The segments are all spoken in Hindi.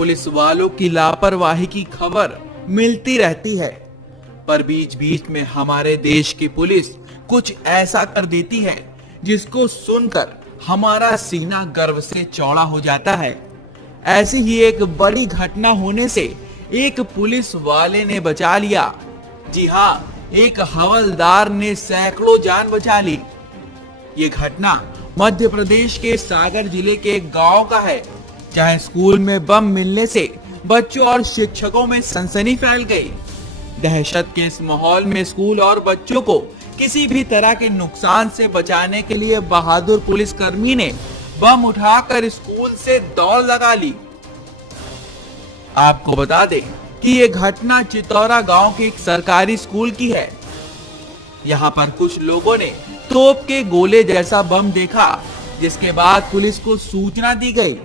पुलिस वालों की लापरवाही की खबर मिलती रहती है, पर बीच बीच में हमारे देश की पुलिस कुछ ऐसा कर देती है जिसको सुनकर हमारा सीना गर्व से चौड़ा हो जाता है। ऐसी ही एक बड़ी घटना होने से एक पुलिस वाले ने बचा लिया। जी हाँ, एक हवलदार ने सैकड़ों जान बचा ली। ये घटना मध्य प्रदेश के सागर जिले के एक गांव का है, जहां स्कूल में बम मिलने से बच्चों और शिक्षकों में सनसनी फैल गई। दहशत के इस माहौल में स्कूल और बच्चों को किसी भी तरह के नुकसान से बचाने के लिए बहादुर पुलिसकर्मी ने बम उठाकर स्कूल से दौड़ लगा ली। आपको बता दें कि ये घटना चितौरा गांव के एक सरकारी स्कूल की है। यहाँ पर कुछ लोगों ने तोप के गोले जैसा बम देखा, जिसके बाद पुलिस को सूचना दी गई।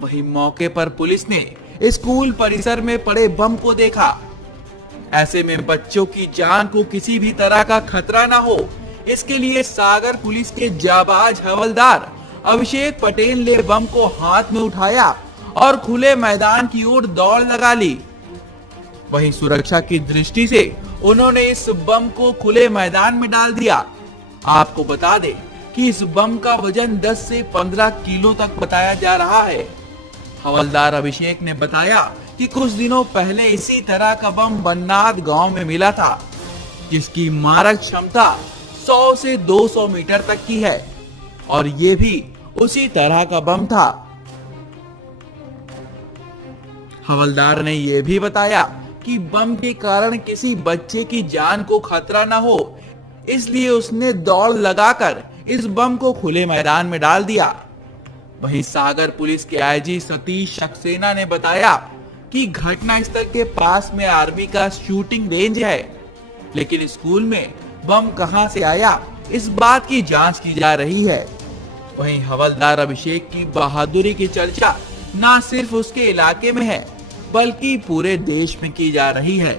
वहीं मौके पर पुलिस ने स्कूल परिसर में पड़े बम को देखा। ऐसे में बच्चों की जान को किसी भी तरह का खतरा ना हो, इसके लिए सागर पुलिस के जाबाज हवलदार अभिषेक पटेल ने बम को हाथ में उठाया और खुले मैदान की ओर दौड़ लगा ली। वहीं सुरक्षा की दृष्टि से उन्होंने इस बम को खुले मैदान में डाल दिया। आपको बता दें कि इस बम का वजन 10 से 15 किलो तक बताया जा रहा है। हवलदार अभिषेक ने बताया कि कुछ दिनों पहले इसी तरह का बम बन्नाद गांव में मिला था, जिसकी मारक क्षमता 100 से 200 मीटर तक की है, और ये भी उसी तरह का बम था। हवलदार ने यह भी बताया कि बम के कारण किसी बच्चे की जान को खतरा न हो, इसलिए उसने दौड़ लगाकर इस बम को खुले मैदान में डाल दिया। वहीं सागर पुलिस के आईजी सतीश सक्सेना ने बताया कि घटना स्थल के पास में आर्मी का शूटिंग रेंज है, लेकिन स्कूल में बम कहां से आया, इस बात की जांच की जा रही है। वहीं हवलदार अभिषेक की बहादुरी की चर्चा न सिर्फ उसके इलाके में है, बल्कि पूरे देश में की जा रही है।